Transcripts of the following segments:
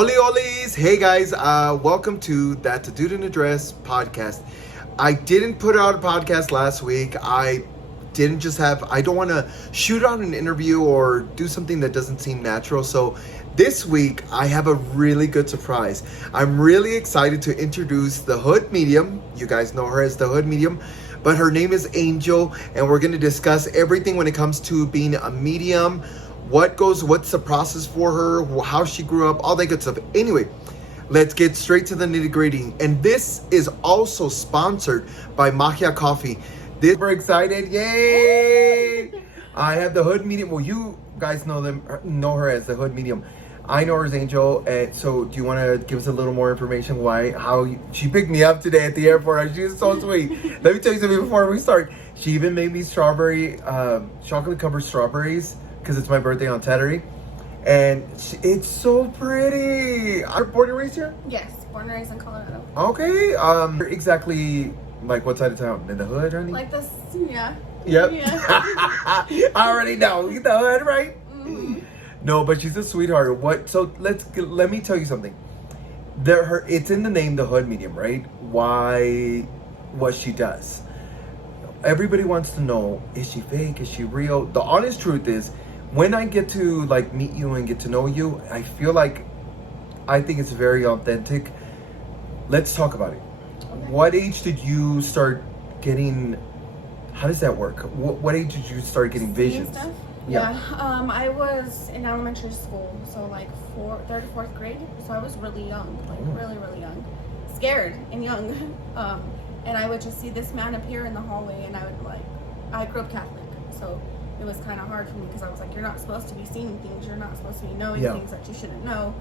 Oli Olis! Hey guys, welcome to That's a Dude in a Dress podcast. I didn't put out a podcast last week. I don't want to shoot on an interview or do something that doesn't seem natural. So this week, I have a really good surprise. I'm really excited to introduce the Hood Medium. You guys know her as the Hood Medium, but her name is Angel, and we're going to discuss everything when it comes to being a medium. What's the process for her, how she grew up, all that good stuff. Anyway, let's get straight to the nitty-gritty. And this is also sponsored by Magia Coffee. We're excited. Yay! I have the Hood Medium. Well, you guys know know her as the Hood Medium. I know her as Angel. So do you want to give us a little more information she picked me up today at the airport? She's so sweet. Let me tell you something before we start. She even made me chocolate covered strawberries, because it's my birthday on Saturday, and it's so pretty. You're born and raised here? Yes, born and raised in Colorado. Okay. Exactly, like what side of town? In the hood, honey? Like this, yeah. Yep. Yeah. I already know. You the hood, right? Mm-hmm. No, but she's a sweetheart. So let me tell you something. It's in the name, the Hood Medium, right? What she does. Everybody wants to know, is she fake? Is she real? The honest truth is, when I get to meet you and get to know you, I think it's very authentic. Let's talk about it. Okay. What age did you start getting? How does that work? What age did you start getting visions? Stuff? Yeah. I was in elementary school, so third or fourth grade. So I was really young, really young, scared and young. And I would just see this man appear in the hallway, and I grew up Catholic, so it was kind of hard for me, because I was like, you're not supposed to be seeing things, you're not supposed to be knowing things that you shouldn't know.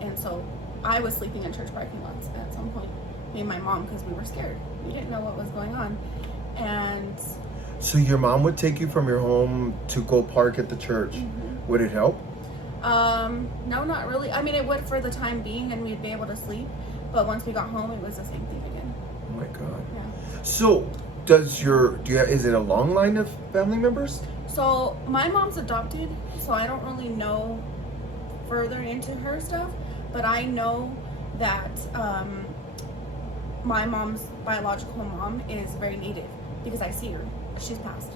And so I was sleeping in church parking lots at some point, me and my mom, because we were scared. We didn't know what was going on. And so your mom would take you from your home to go park at the church. Mm-hmm. Would it help? No, not really. I mean, it would for the time being, and we'd be able to sleep, but once we got home, it was the same thing again. Oh my God. Yeah. So is it a long line of family members? So my mom's adopted, so I don't really know further into her stuff, but I know that my mom's biological mom is very Native, because I see her. She's passed.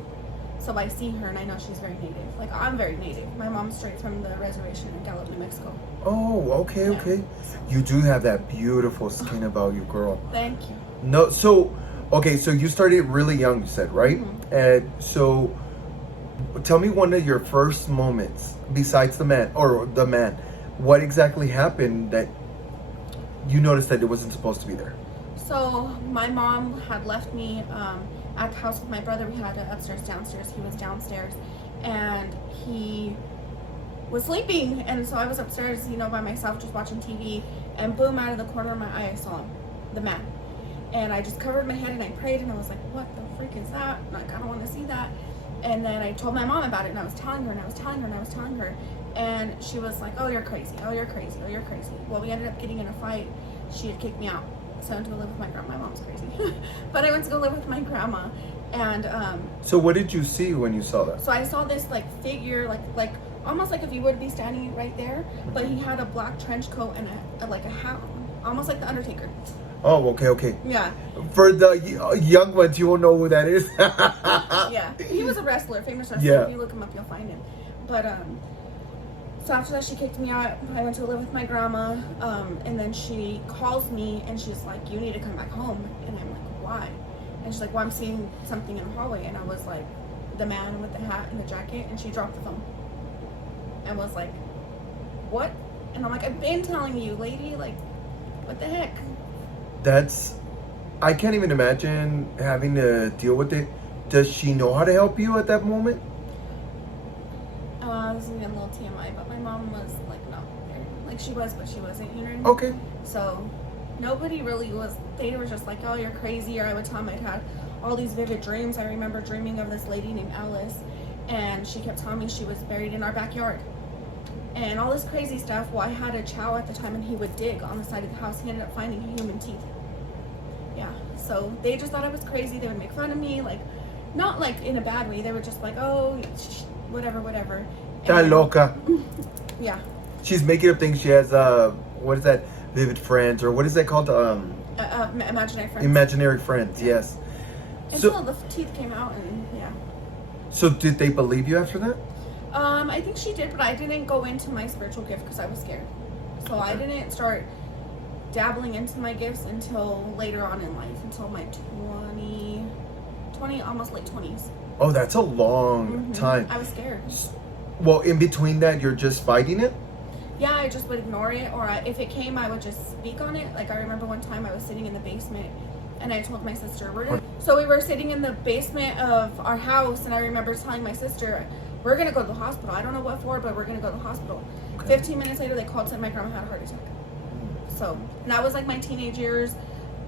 So I see her and I know she's very Native. Like, I'm very Native. My mom's straight from the reservation in Gallup, New Mexico. Oh, okay, yeah. Okay. You do have that beautiful skin about you, girl. Thank you. No, so you started really young, you said, right? Mm-hmm. And so tell me one of your first moments, besides the man. What exactly happened that you noticed that it wasn't supposed to be there? So my mom had left me at the house with my brother. We had an upstairs, downstairs. He was downstairs, and he was sleeping. And so I was upstairs, by myself, just watching TV. And boom, out of the corner of my eye, I saw him, the man. And I just covered my head and I prayed, and I was like, what the freak is that? Like, I don't want to see that. And then I told my mom about it, and I was telling her, and I was telling her, and I was telling her. And she was like, oh, you're crazy. Oh, you're crazy. Oh, you're crazy. Well, we ended up getting in a fight. She had kicked me out. So I went to go live with my grandma. My mom's crazy. But I went to go live with my grandma. And so what did you see when you saw that? So I saw this figure, like almost like if you would be standing right there, but he had a black trench coat and a hat on, almost like the Undertaker. Oh, okay. Yeah. For the young ones, you won't know who that is. Yeah. He was a wrestler, famous wrestler. Yeah. If you look him up, you'll find him. But so after that, she kicked me out. I went to live with my grandma, and then she calls me, and she's like, you need to come back home. And I'm like, why? And she's like, well, I'm seeing something in the hallway. And I was like, the man with the hat and the jacket. And she dropped the phone and was like, what? And I'm like, I've been telling you, lady, like, what the heck? I can't even imagine having to deal with it. Does she know how to help you at that moment? This is gonna be a little TMI, but my mom was like, not there. Like, she was, but she wasn't, you know what I mean? Okay. So nobody really was. They were just like, oh, you're crazy. Or I would tell them I'd had all these vivid dreams. I remember dreaming of this lady named Alice, and she kept telling me she was buried in our backyard and all this crazy stuff. Well, I had a chow at the time, and he would dig on the side of the house. He ended up finding human teeth. Yeah, so they just thought I was crazy. They would make fun of me, like, not like in a bad way. They were just like, oh, whatever. Está loca. Yeah. She's making up things. She has what is that? Vivid friends, or what is that called? Imaginary friends. Imaginary friends. Yeah. Yes. Until the teeth came out, and yeah. So did they believe you after that? I think she did, but I didn't go into my spiritual gift because I was scared. So I didn't start dabbling into my gifts until later on in life, until my 20, almost late 20s. Oh, that's a long time. I was scared. Well, in between that, you're just fighting it? Yeah, I just would ignore it, or if it came, I would just speak on it. Like, I remember one time I was sitting in the basement, and I told my sister, so we were sitting in the basement of our house, and I remember telling my sister, we're going to go to the hospital. I don't know what for, but we're going to go to the hospital. Okay. 15 minutes later, they called, said my grandma had a heart attack. So, and that was like my teenage years.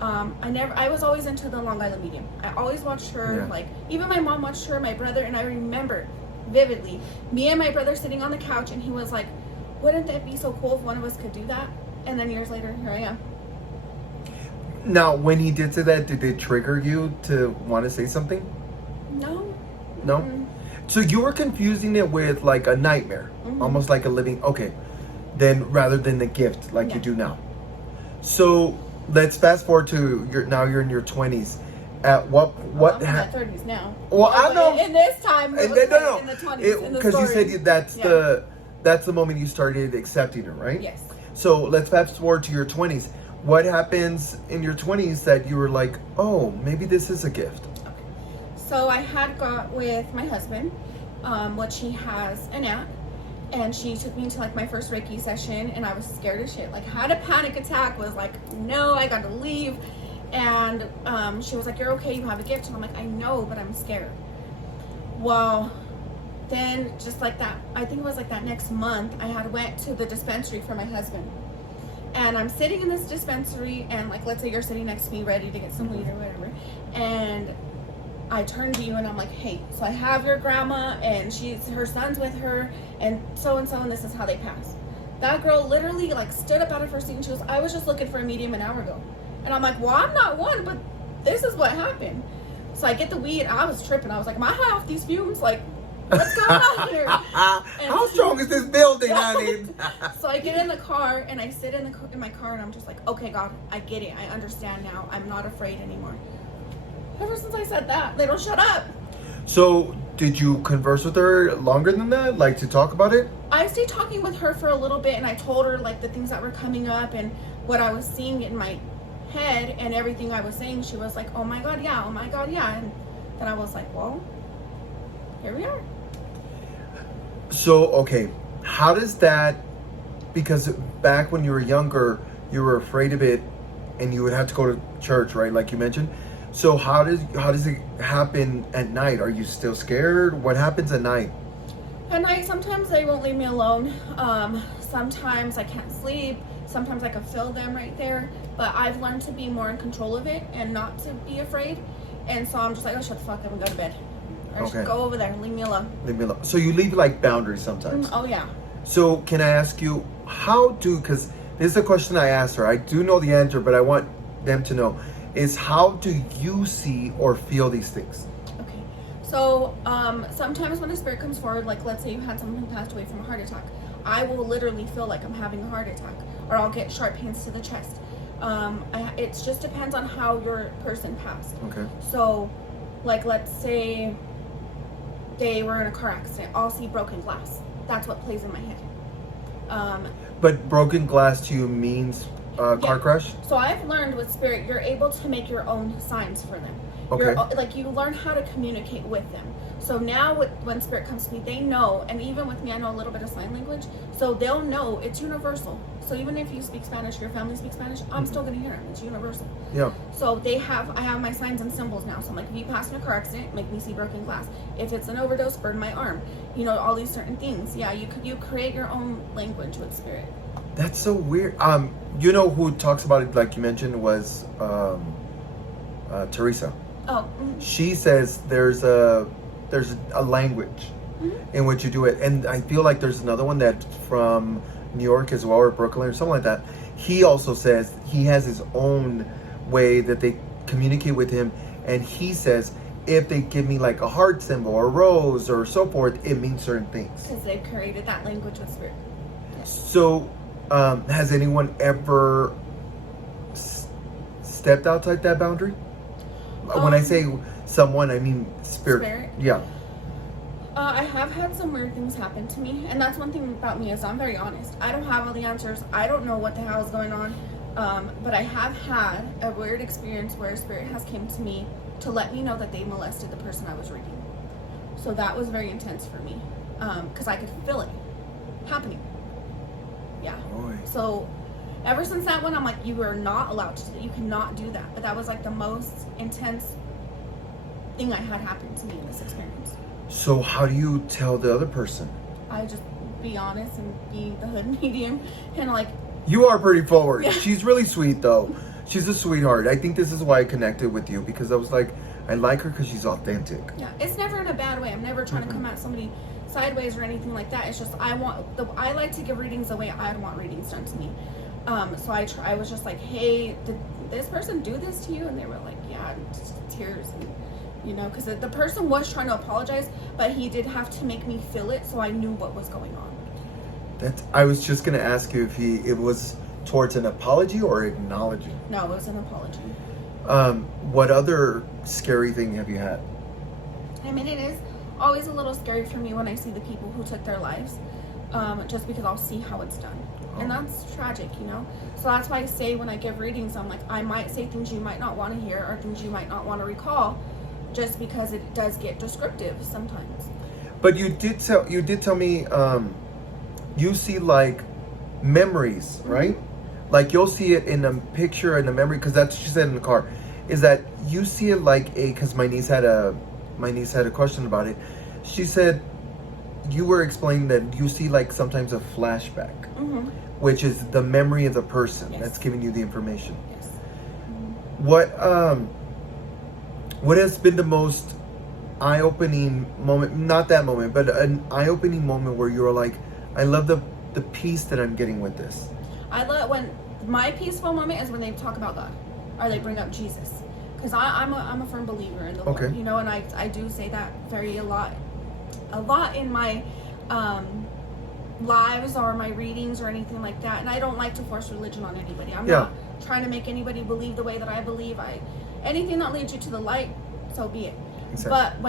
I was always into the Long Island medium. I always watched her, like, even my mom watched her, my brother, and I remember vividly me and my brother sitting on the couch, and he was like, wouldn't that be so cool if one of us could do that? And then years later, here I am. Now, when he did say that, did it trigger you to want to say something? No. No? Mm-hmm. So you were confusing it with like a nightmare, almost like a living, okay, then rather than the gift like you do now. So let's fast forward to you're in your 20s. At what I'm in my 30s now. Well, I know. In this time, it was in the 20s. Because you said that's the moment you started accepting her, right? Yes. So let's fast forward to your 20s. What happens in your 20s that you were like, oh, maybe this is a gift? Okay. So I had got with my husband, which he has an aunt, and she took me to like my first Reiki session, and I was scared as shit. Like, had a panic attack, was like, no, I got to leave. And she was like, you're okay, you have a gift. And I'm like, I know, but I'm scared. Well, then just like that, I think it was like that next month, I had went to the dispensary for my husband. And I'm sitting in this dispensary, and like, let's say you're sitting next to me ready to get some weed or whatever. And I turn to you and I'm like, hey, so I have your grandma, and her son's with her, and so, and this is how they pass. That girl literally like stood up out of her seat, and she goes, I was just looking for a medium an hour ago. And I'm like, well, I'm not one, but this is what happened. So I get the weed, and I was tripping. I was like, am I high off these fumes? Like, what's going on here? How strong is this building, honey? So I get in the car, and I sit in my car, and I'm just like, okay, God, I get it. I understand now. I'm not afraid anymore. Ever since I said that, they don't shut up. So did you converse with her longer than that, like to talk about it? I stayed talking with her for a little bit, and I told her like the things that were coming up and what I was seeing in my head and everything I was saying. She was like, oh my God, yeah, and then I was like, well, here we are. So okay, how does that, because back when you were younger you were afraid of it and you would have to go to church, right, like you mentioned. So how does it happen at night? Are you still scared? What happens at night? At night, sometimes they won't leave me alone. Sometimes I can't sleep. Sometimes I can feel them right there. But I've learned to be more in control of it and not to be afraid. And so I'm just like, oh, shut the fuck up and go to bed. Or just go over there and leave me alone. Leave me alone. So you leave like boundaries sometimes? Oh, yeah. So can I ask you, because this is a question I asked her. I do know the answer, but I want them to know. Is how do you see or feel these things? Okay. So sometimes when a spirit comes forward, like let's say you had someone who passed away from a heart attack, I will literally feel like I'm having a heart attack, or I'll get sharp pains to the chest. It just depends on how your person passed. Okay. So, like let's say they were in a car accident, I'll see broken glass. That's what plays in my head. But broken glass to you means car crash? So I've learned with spirit, you're able to make your own signs for them. Okay. Like you learn how to communicate with them. So now when spirit comes to me, they know, and even with me, I know a little bit of sign language, so they'll know it's universal. So even if you speak Spanish, your family speaks Spanish, I'm still gonna hear them. It's universal. Yeah. So I have my signs and symbols now. So I'm like, if you pass in a car accident, make me see broken glass. If it's an overdose, burn my arm. You know, all these certain things. Yeah, you create your own language with spirit. That's so weird. You know who talks about it, like you mentioned, was Teresa. Oh. She says there's a language in which you do it, and I feel like there's another one that's from New York as well, or Brooklyn or something like that. He also says he has his own way that they communicate with him, and he says if they give me like a heart symbol or a rose or so forth, it means certain things. Because they've created that language with spirit. So, has anyone ever stepped outside that boundary? When I say someone, I mean spirit. Yeah. I have had some weird things happen to me, and that's one thing about me is I'm very honest. I don't have all the answers. I don't know what the hell is going on, but I have had a weird experience where a spirit has came to me to let me know that they molested the person I was reading. So that was very intense for me, because I could feel it happening. Yeah. Boy. So ever since that one, I'm like, you are not allowed to. You cannot do that. But that was like the most intense thing I had happen to me in this experience. So how do you tell the other person? I just be honest and be the hood medium and like. You are pretty forward. Yeah. She's really sweet though. She's a sweetheart. I think this is why I connected with you, because I was like, I like her because she's authentic. Yeah, it's never in a bad way. I'm never trying to come at somebody sideways or anything like that. It's just I like to give readings the way I want readings done to me. So I was just like, hey, did this person do this to you? And they were like, yeah, and just tears and. Because the person was trying to apologize, but he did have to make me feel it, so I knew what was going on. I was just gonna ask you if it was towards an apology or acknowledging. No, it was an apology. What other scary thing have you had? I mean, it is always a little scary for me when I see the people who took their lives, just because I'll see how it's done. And that's tragic, So that's why I say when I give readings, I'm like, I might say things you might not want to hear or things you might not want to recall, just because it does get descriptive sometimes. But you did tell me you see like memories, right? Like you'll see it in a picture and a memory, because that's what she said in the car. Is that you see it like because my niece had a question about it. She said you were explaining that you see like sometimes a flashback, which is the memory of the person that's giving you the information. Yes. What has been the most eye-opening moment? Not that moment, but an eye-opening moment where you're like, I love the peace that I'm getting with this. I love when my peaceful moment is when they talk about God or they bring up Jesus, because I'm a firm believer in the Lord, and I do say that a lot in my lives or my readings or anything like that. And I don't like to force religion on anybody. I'm not trying to make anybody believe the way that I believe. Anything that leads you to the light, so be it. Exactly. But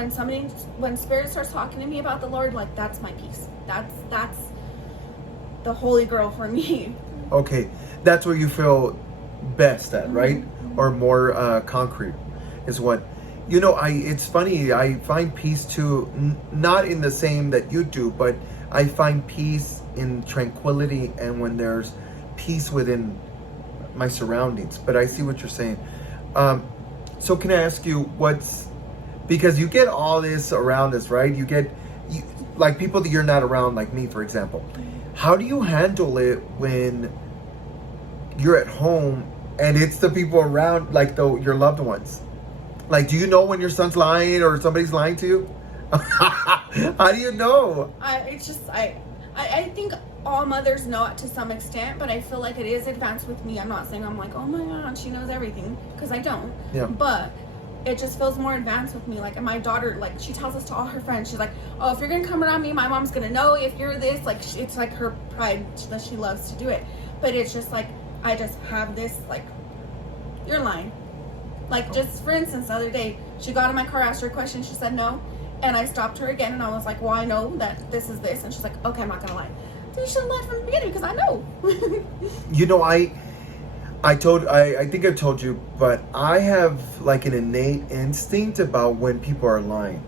when spirit starts talking to me about the Lord, like that's my peace. That's the holy grail for me. Okay, that's where you feel best at, right? Or more concrete is what. It's funny. I find peace too, not in the same that you do, but I find peace in tranquility and when there's peace within my surroundings. But I see what you're saying. So can I ask you because you get all this around us, right? Like people that you're not around, like me, for example. How do you handle it when you're at home and it's the people around, like your loved ones? Like, do you know when your son's lying or somebody's lying to you? How do you know? I think all mothers know it to some extent, but I feel like it is advanced with me. I'm not saying I'm like, oh my God, she knows everything, because I don't. Yeah. But it just feels more advanced with me. Like, and my daughter, like, she tells us to all her friends, she's like, oh, if you're gonna come around me, my mom's gonna know if you're this. Like, it's like her pride that she loves to do it. But it's just like, I just have this, like, you're lying. Like, just for instance, the other day, she got in my car, asked her a question, she said no, and I stopped her again, and I was like, well, I know that this is this, and she's like, okay, I'm not gonna lie. So you should have lied from the beginning, because I know. I think I've told you, but I have like an innate instinct about when people are lying.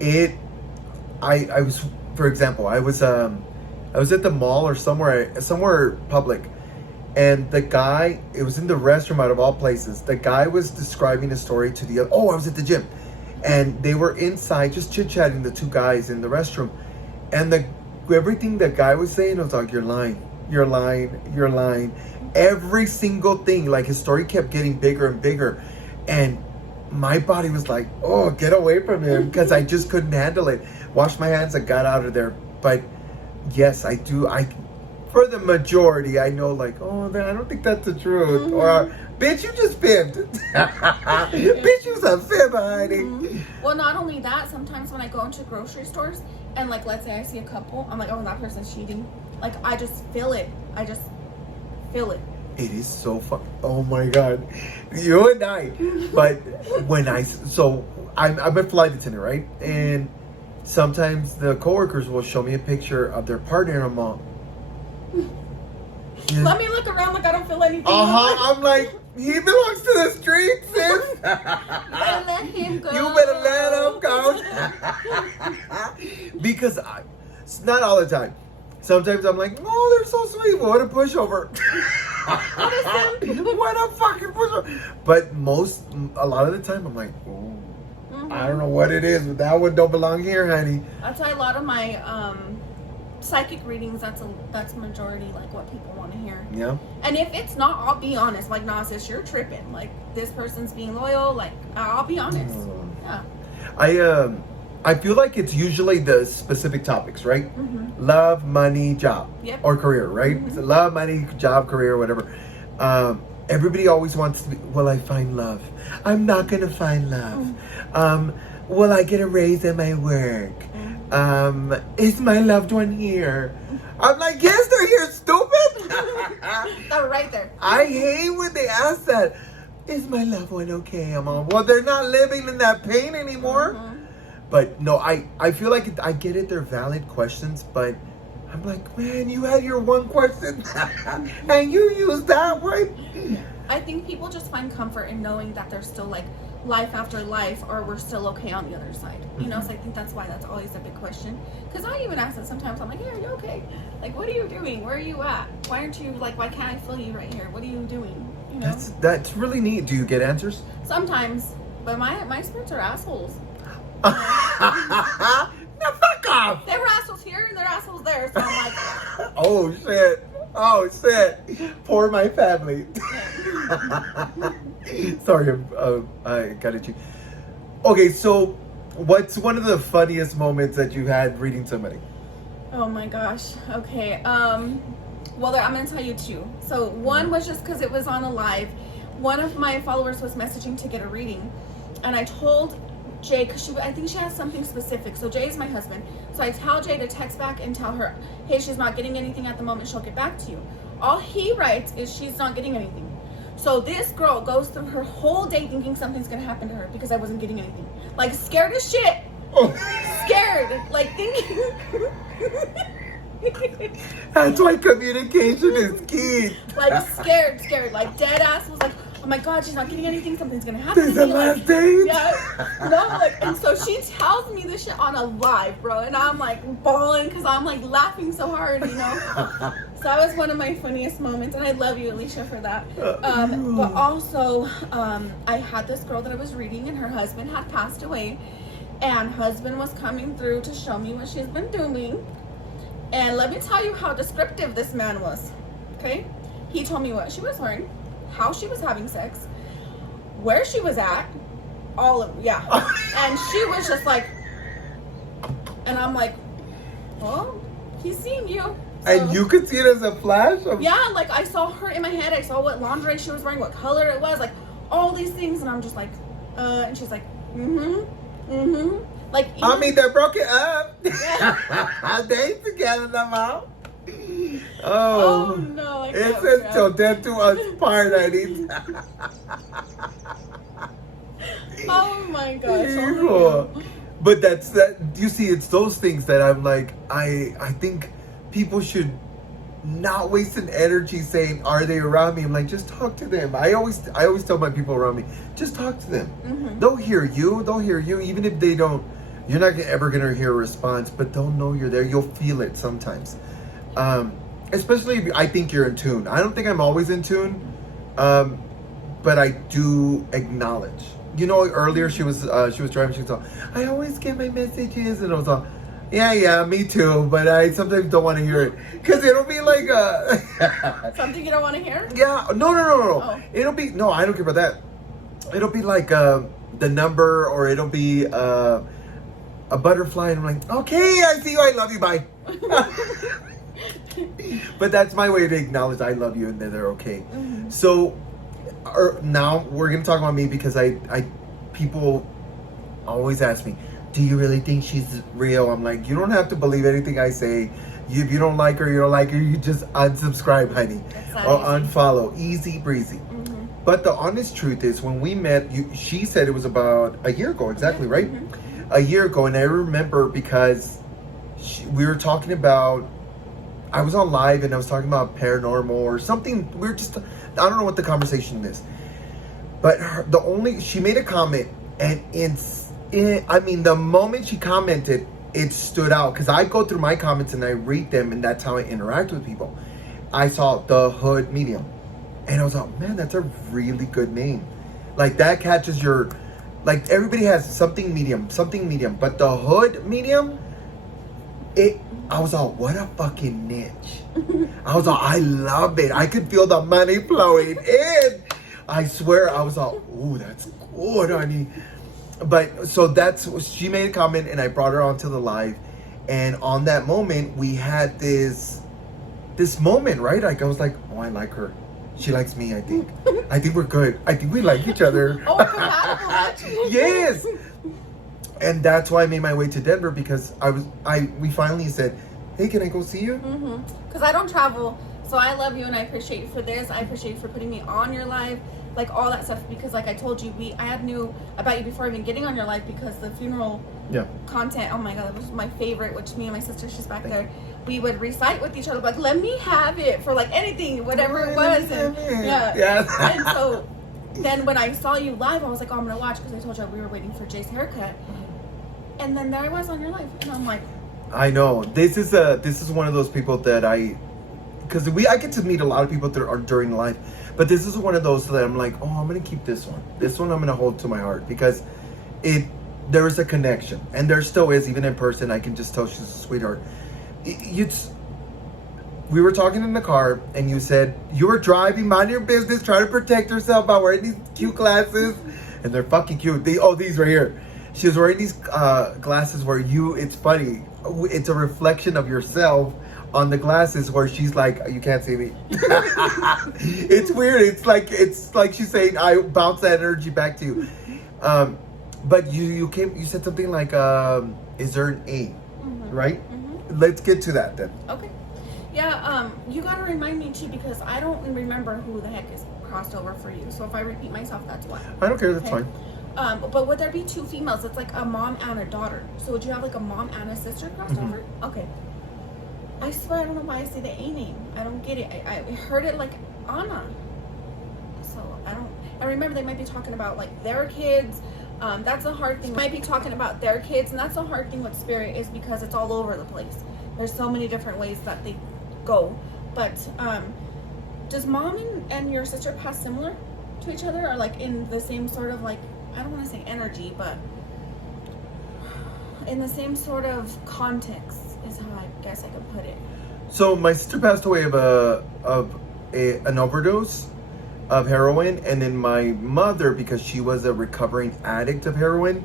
I was, for example, I was at the mall or somewhere public, and the guy, it was in the restroom out of all places. The guy was describing a story to the other. Oh, I was at the gym, and they were inside just chit-chatting, the two guys in the restroom, and everything the guy was saying, I was like, you're lying, you're lying, you're lying. Every single thing, like his story kept getting bigger and bigger, and my body was like, oh, get away from him, because I just couldn't handle it. Washed my hands and got out of there. But yes, I do. For the majority, I know, like, oh, man, I don't think that's the truth. Mm-hmm. Or, bitch, you just fibbed. Bitch, you's a fib, honey. Mm-hmm. Well, not only that, sometimes when I go into grocery stores and, like, let's say I see a couple, I'm like, oh, that person's cheating. Like, I just feel it. I just feel it. It is so fun. Oh my God. You and I. But when I'm a flight attendant, right? And sometimes the coworkers will show me a picture of their partner and I'm all, yeah. Let me look around like I don't feel anything. I'm like, he belongs to the streets, sis. Better let him go. You better let him go. Because it's not all the time. Sometimes I'm like, oh, they're so sweet. What a pushover. What a fucking pushover. But a lot of the time, I'm like, oh, I don't know what it is, but that one don't belong here, honey. That's why a lot of my psychic readings, that's majority like what people want to hear. Yeah. And if it's not, I'll be honest. Like, nah, sis, you're tripping. Like, this person's being loyal. Like, I'll be honest. Yeah. I feel like it's usually the specific topics, right? Love, money, job, or career, right? So love, money, job, career, whatever. Everybody always wants to be, will I find love? I'm not going to find love. Will I get a raise at my work? Is my loved one here? I'm like, yes, they're here, stupid. They're right there. I hate when they ask that. Is my loved one okay? I'm all, well, they're not living in that pain anymore. But no, I feel like I get it. They're valid questions, but I'm like, man, you had your one question and you used that one. I think people just find comfort in knowing that there's still like life after life, or we're still okay on the other side. You know, so I think that's why that's always a big question. Because I even ask it sometimes. I'm like, yeah, are you okay? Like, what are you doing? Where are you at? Why aren't you like? Why can't I feel you right here? What are you doing? You know, that's really neat. Do you get answers? Sometimes, but my spirits are assholes. No, fuck off. They were assholes here and they're assholes there. So I'm like, oh shit. Poor my family. Sorry, I got it. Okay, so what's one of the funniest moments that you had reading somebody? oh my gosh. Okay. Well, I'm gonna tell you two. So one was just because it was on a live. One of my followers was messaging to get a reading, and I told Jay, because I think she has something specific. So Jay is my husband. So I tell Jay to text back and tell her, hey, she's not getting anything at the moment. She'll get back to you. All he writes is she's not getting anything. So this girl goes through her whole day thinking something's going to happen to her because I wasn't getting anything. Like, scared as shit. Scared. Like, thinking. That's why communication is key. Like, scared. Like, dead ass was like, oh my God, she's not getting anything. Something's gonna happen. This is the last day? Yeah. No, like, and so she tells me this shit on a live, bro. And I'm like bawling because I'm like laughing so hard, you know? So that was one of my funniest moments. And I love you, Alicia, for that. But also, I had this girl that I was reading and her husband had passed away. And husband was coming through to show me what she's been doing. And let me tell you how descriptive this man was. Okay? He told me what she was wearing, how she was having sex, where she was at, and she was just like, and I'm like, well, he's seeing you. So, and you could see it as a flash of... Yeah, like I saw her in my head. I saw what lingerie she was wearing, what color it was, like all these things, and I'm just like, and she's like, like, I mean, they broke it up. They ain't together no more. Oh no! It's until death do us part, honey. Oh my gosh! Oh. But that's that. You see, it's those things that I'm like, I think people should not waste an energy saying, "Are they around me?" I'm like, just talk to them. I always tell my people around me, just talk to them. They'll hear you. Even if they don't. You're not ever gonna hear a response, but they'll know you're there. You'll feel it sometimes. Especially if I think you're in tune. I don't think I'm always in tune, but I do acknowledge. You know, earlier she was driving. She was all, I always get my messages, and I was all, yeah, me too. But I sometimes don't want to hear it because it'll be like something you don't want to hear. Yeah, no. Oh. It'll be no. I don't care about that. It'll be like the number, or it'll be a butterfly, and I'm like, okay, I see you. I love you. Bye. But that's my way to acknowledge I love you and that they're okay. So now we're gonna talk about me because I people always ask me, do you really think she's real? I'm like, you don't have to believe anything I say. If you don't like her, you don't like her. You just unsubscribe, honey, or unfollow. Easy breezy. Mm-hmm. But the honest truth is, when we met, she said it was about a year ago, exactly, right? Mm-hmm. A year ago, and I remember because we were talking about. I was on live and I was talking about paranormal or something. We were just, I don't know what the conversation is, but she made a comment, and the moment she commented, it stood out because I go through my comments and I read them, and that's how I interact with people. I saw the Hood Medium, and I was like, man, that's a really good name. Like that catches your, like everybody has something medium, but the Hood Medium, I was all, what a fucking niche. I was all, I love it. I could feel the money flowing in. I swear, I was all, ooh, that's good, honey. But so she made a comment, and I brought her onto the live. And on that moment, we had this moment, right? Like I was like, oh, I like her. She likes me, I think. I think we're good. I think we like each other. Oh, compatible. Yes. And that's why I made my way to Denver, because we finally said, hey, can I go see you? Because I don't travel, so I love you and I appreciate you for this. I appreciate you for putting me on your live, like all that stuff. Because like I told you, I had knew about you before even getting on your live, because the funeral content, oh my God, that was my favorite, which me and my sister, she's back there, we would recite with each other, like, let me have it for like anything, whatever it was. And, and so then when I saw you live, I was like, oh, I'm going to watch, because I told you we were waiting for Jay's haircut. And then there I was on your live, and I'm like, I know this is one of those people that I get to meet a lot of people that are during life, but this is one of those that I'm like, oh, I'm gonna keep this one. This one I'm gonna hold to my heart, because there is a connection, and there still is, even in person. I can just tell she's a sweetheart. We were talking in the car, and you said you were driving, mind your business, trying to protect yourself by wearing these cute glasses, and they're fucking cute. These right here. She was wearing these glasses where it's funny. It's a reflection of yourself on the glasses, where she's like, you can't see me. It's weird. It's like she's saying, I bounce that energy back to you. But you said something like, is there an A? Right? Let's get to that then. Okay. Yeah, you gotta remind me too, because I don't remember who the heck is crossed over for you. So if I repeat myself, that's why. I don't care, that's fine. But would there be two females? It's like a mom and a daughter. So would you have like a mom and a sister crossed over? Okay. I swear, I don't know why I say the A name. I don't get it. I heard it like Anna. So I remember they might be talking about like their kids. That's a hard thing. They might be talking about their kids, and that's a hard thing with spirit, is because it's all over the place. There's so many different ways that they go. But does mom and your sister pass similar to each other, or like in the same sort of like, I don't want to say energy, but in the same sort of context is how I guess I could put it. So my sister passed away of an overdose of heroin, and then my mother, because she was a recovering addict of heroin,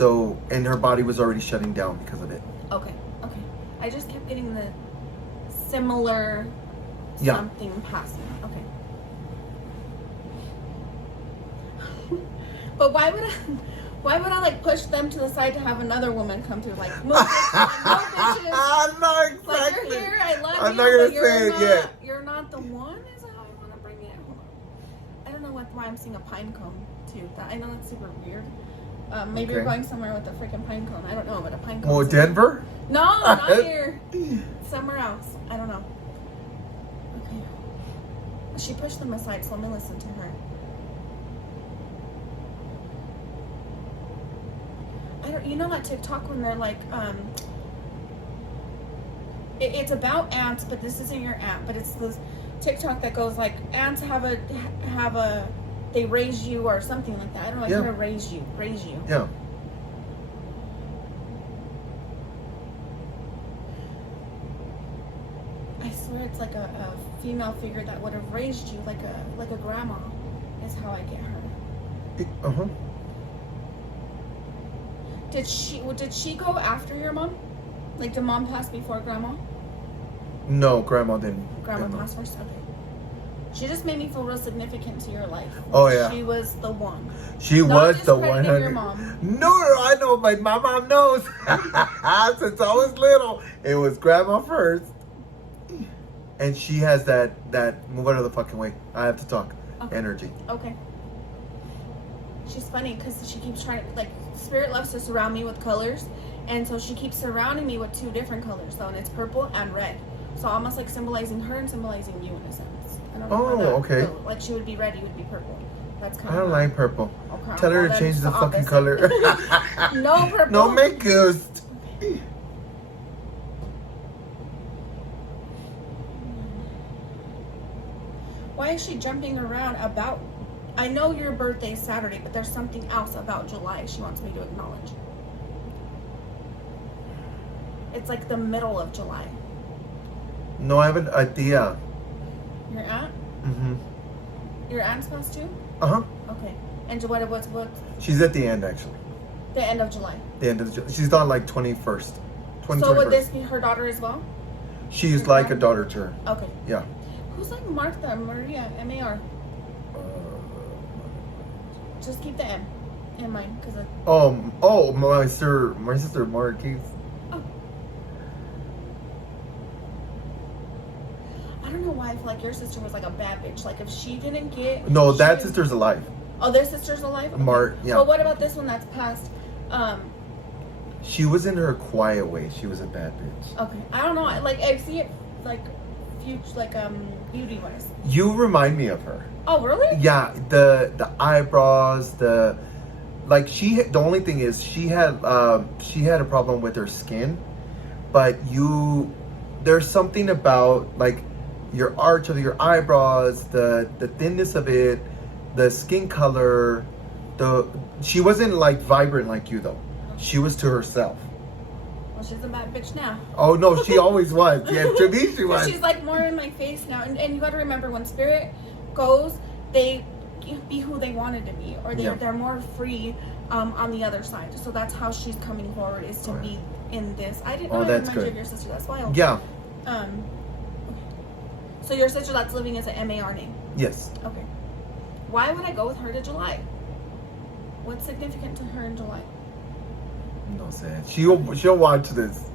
and her body was already shutting down because of it. Okay. I just kept getting the similar something passing. Okay. But why would I like push them to the side to have another woman come through? Like, move bitches. I'm not exactly. Like, you're here, I love you. I'm not gonna say it yet. You're not the one. Is that how I want to bring it? Hold on. I don't know why I'm seeing a pine cone too. I know that's super weird. Maybe you're going somewhere with a freaking pine cone. I don't know, but a pine cone. Oh, Denver? No, not here. Somewhere else. I don't know. Okay. She pushed them aside, so let me listen to her. You know that TikTok when they're like, it's about ants, but this isn't your ant, but it's this TikTok that goes like, ants they raise you or something like that. I don't know, how to raise you. Yeah. I swear it's like a female figure that would have raised you like a grandma is how I get her. Did she go after your mom? Like, did mom pass before grandma? No, grandma didn't. Grandma passed first? Okay. She just made me feel real significant to your life. Oh, yeah. She was the one. She Not was the discrediting 100. your mom. No, I know, but my mom knows. Since I was little, it was grandma first. And she has that move out of the fucking way. I have to talk. Okay. Energy. Okay. She's funny because she keeps trying to, like, Spirit loves to surround me with colors. And so she keeps surrounding me with 2 different colors. So, and it's purple and red. So almost like symbolizing her and symbolizing you in a sense. I don't know how that okay. goes. Like she would be red, you would be purple. That's kind I don't like purple. Okay. Tell her Well, to change it's the fucking opposite. color. No purple. No me gusta. Why is she jumping around about? I know your birthday is Saturday, but there's something else about July she wants me to acknowledge. It's like the middle of July. No, I have an idea. Your aunt? Mm-hmm. Your aunt's passed too? Uh-huh. Okay. And what's She's at the end, actually. the end of July? The end of the... She's on, like, 21st. So would this be her daughter as well? She's like a daughter to her. Okay. Yeah. Who's like Martha, Maria, M-A-R? Just keep the M in mind, because my sister Marquise. oh. I don't know why I feel like your sister was like a bad bitch. Like if she didn't get No, that sister's alive. Oh, their sister's alive? Okay. Yeah. Well, what about this one that's passed? She was in her quiet way. She was a bad bitch. Okay. I don't know. Like I see it like future, like beauty wise. You remind me of her. Oh, really? Yeah, the eyebrows, the only thing is she had a problem with her skin, but there's something about like your arch of your eyebrows, the thinness of it, the skin color, she wasn't like vibrant like you though. She was to herself. Well, she's a bad bitch now. Oh no, she always was. Yeah, to me she was. She's like more in my face now, and you got to remember when spirit goes, they be who they wanted to be, or they're more free on the other side. So that's how she's coming forward, is to be in this. I didn't know I reminded you of your sister. That's wild. Yeah. Okay. So your sister that's living is an M-A-R name. Yes. Okay. Why would I go with her to July? What's significant to her in July? No sad. She'll watch this.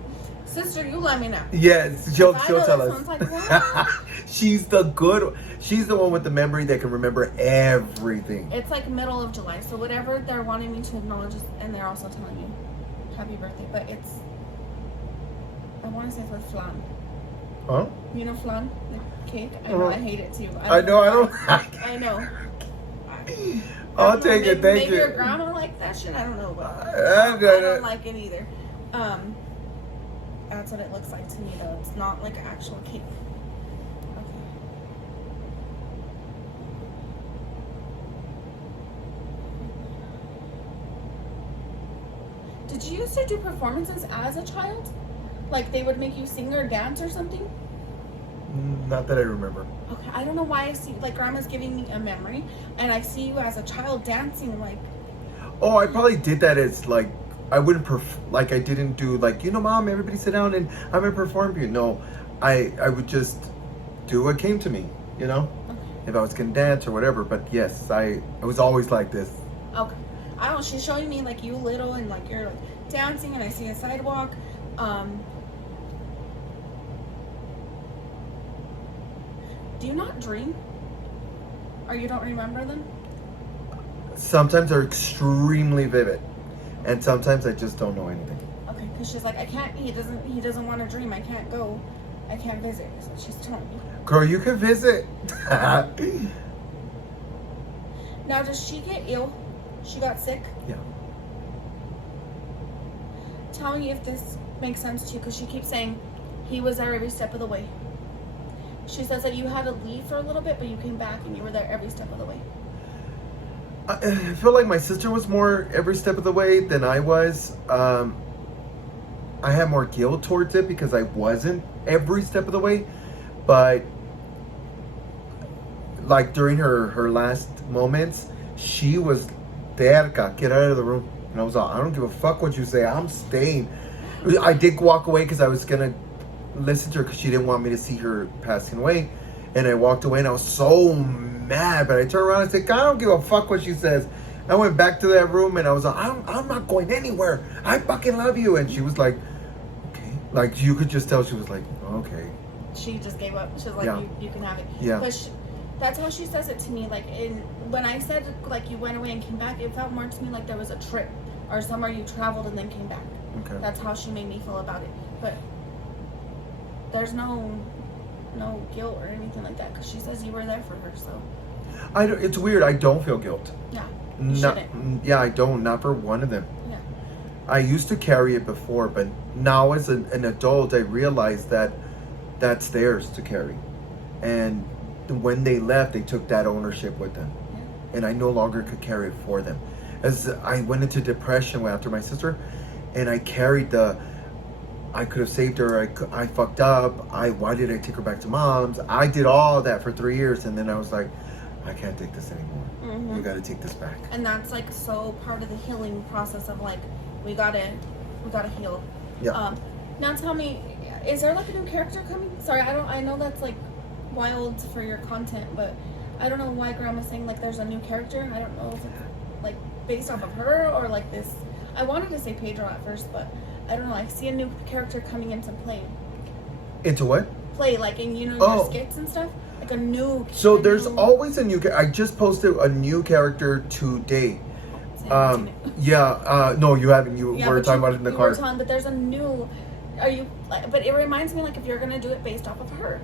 Sister, you let me know. Yes, she'll tell us. Like, wow. She's the one with the memory that can remember everything. It's like middle of July, so whatever they're wanting me to acknowledge, and they're also telling you happy birthday, but it's, I want to say for flan. Huh? You know flan? The cake? I know, I hate it too. I know, I don't I know. I'll take it, thank you. Maybe your grandma like that shit, I don't know, but I don't like it either. That's what it looks like to me though. It's not like an actual cake. Okay. Did you used to do performances as a child? Like they would make you sing or dance or something? Not that I remember. Okay, I don't know why I see, like grandma's giving me a memory, and I see you as a child dancing like. Oh, I probably did that as like, I wouldn't I didn't do like, Mom, everybody sit down and I'm gonna perform for you. No, I would just do what came to me, Okay. If I was gonna dance or whatever. But yes, I was always like this. Okay. I don't know, she's showing me like you little and like you're like dancing and I see a sidewalk. Do you not dream? Or you don't remember them? Sometimes they're extremely vivid. And sometimes I just don't know anything. Okay, because she's like, I can't, he doesn't want to dream. I can't go. I can't visit. So she's telling me. Girl, you can visit. Now, does she get ill? She got sick? Yeah. Tell me if this makes sense to you, because she keeps saying he was there every step of the way. She says that you had to leave for a little bit, but you came back and you were there every step of the way. I feel like my sister was more every step of the way than I was. I had more guilt towards it because I wasn't every step of the way. But like during her last moments, she was terca, get out of the room. And I was like, I don't give a fuck what you say, I'm staying. I did walk away because I was gonna listen to her because she didn't want me to see her passing away. And I walked away and I was so mad. But I turned around and said, I don't give a fuck what she says. I went back to that room and I was like, I'm not going anywhere. I fucking love you. And she was like, okay. Like, you could just tell she was like, okay. She just gave up. She was like, Yeah. you can have it. Yeah. But that's how she says it to me. Like, when I said, like, you went away and came back, it felt more to me like there was a trip or somewhere you traveled and then came back. Okay. That's how she made me feel about it. But there's no guilt or anything like that because she says you were there for her. So it's weird. I don't feel guilt. yeah, Yeah, I don't. Not for one of them. Yeah. I used to carry it before, but now as an adult, I realized that that's theirs to carry. And when they left, they took that ownership with them. Yeah. And I no longer could carry it for them. As I went into depression after my sister, and I carried I could have saved her. I fucked up. Why did I take her back to mom's? I did all that for 3 years, and then I was like, I can't take this anymore. Mm-hmm. You got to take this back. And that's like so part of the healing process of like we gotta heal. Yeah. Now tell me, is there like a new character coming? Sorry, I know that's like wild for your content, but I don't know why Grandma's saying like there's a new character. I don't know if it's like based off of her or like this. I wanted to say Pedro at first, but I don't know. I see a new character coming into play. Into what? Play like in your skits and stuff. Like a new. So there's always a new. I just posted a new character today. No, you haven't. You were talking about it in the car. But there's a new. Are you? But it reminds me like if you're gonna do it based off of her.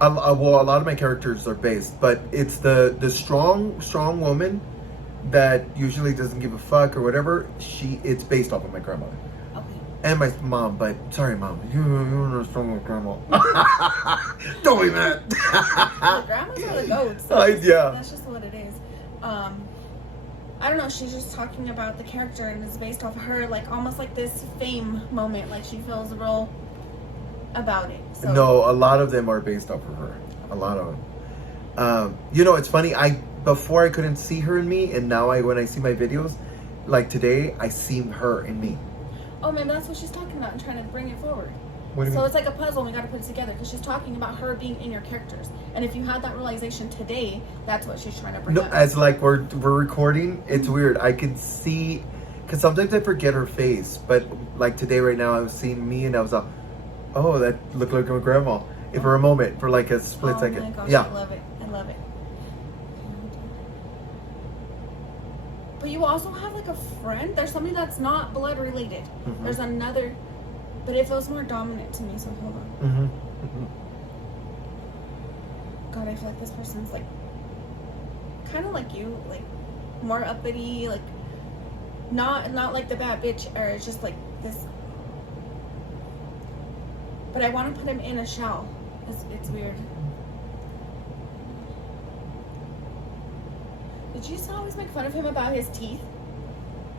Well, a lot of my characters are based, but it's the strong woman that usually doesn't give a fuck or whatever. It's based off of my grandmother. Okay. And my mom, but sorry, mom, you're not a strong grandma. Don't be mad. The grandmas are the goats. Yeah. That's just what it is. I don't know. She's just talking about the character and it's based off of her, like almost like this fame moment. Like she feels real about it. So. No, a lot of them are based off of her. A lot of them. It's funny. Before I couldn't see her in me, and now when I see my videos, like today, I see her in me. Oh, maybe that's what she's talking about and trying to bring it forward. What do you so mean? It's like a puzzle and we got to put it together because she's talking about her being in your characters. And if you had that realization today, that's what she's trying to bring up. As like we're recording, it's weird. I can see, because sometimes I forget her face, but like today right now I was seeing me and I was like, oh, that looked like my grandma. For a moment, for like a split second. Oh my gosh, yeah. I love it. But you also have like a friend. There's somebody that's not blood related. Mm-hmm. There's another, but it feels more dominant to me. So hold on. Mm-hmm. Mm-hmm. God, I feel like this person's like, kind of like you, like more uppity, like not like the bad bitch, or it's just like this. But I want to put him in a shell. It's weird. Did you used to always make fun of him about his teeth?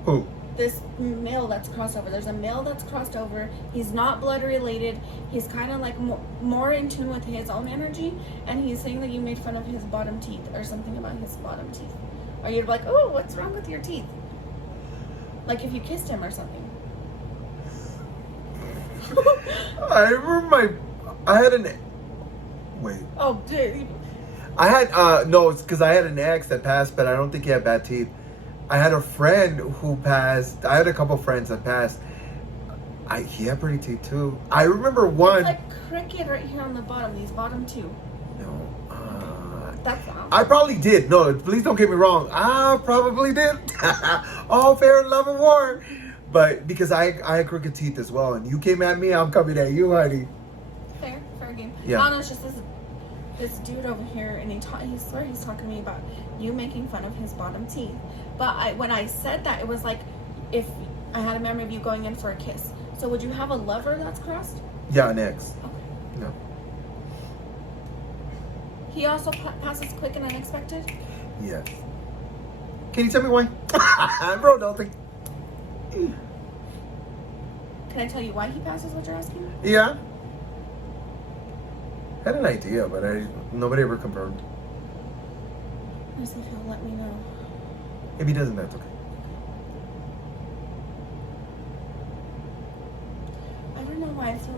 Who? This male that's crossed over. There's a male that's crossed over. He's not blood related. He's kind of like more in tune with his own energy. And he's saying that you made fun of his bottom teeth or something about his bottom teeth. Or you'd be like, oh, what's wrong with your teeth? Like if you kissed him or something. I remember wait. Oh, dude. I had, no, it's because I had an ex that passed, but I don't think he had bad teeth. I had a friend who passed. I had a couple friends that passed. He had pretty teeth too. I remember one. It's like cricket right here on the bottom, these bottom two. No. That's I probably did. No, please don't get me wrong. I probably did. All fair in love and war. But because I had crooked teeth as well, and you came at me, I'm coming at you, honey. Fair game. Yeah. I don't know, it's just this dude over here, and he swear he's talking to me about you making fun of his bottom teeth. But when I said that, it was like if I had a memory of you going in for a kiss. So would you have a lover that's crossed? Yeah, an ex. Okay. No. He also passes quick and unexpected? Yes. Can you tell me why? Bro, nothing. Can I tell you why he passes what you're asking? Yeah. I had an idea, but nobody ever confirmed. Let's see if he'll let me know. If he doesn't, that's okay. I don't know why I feel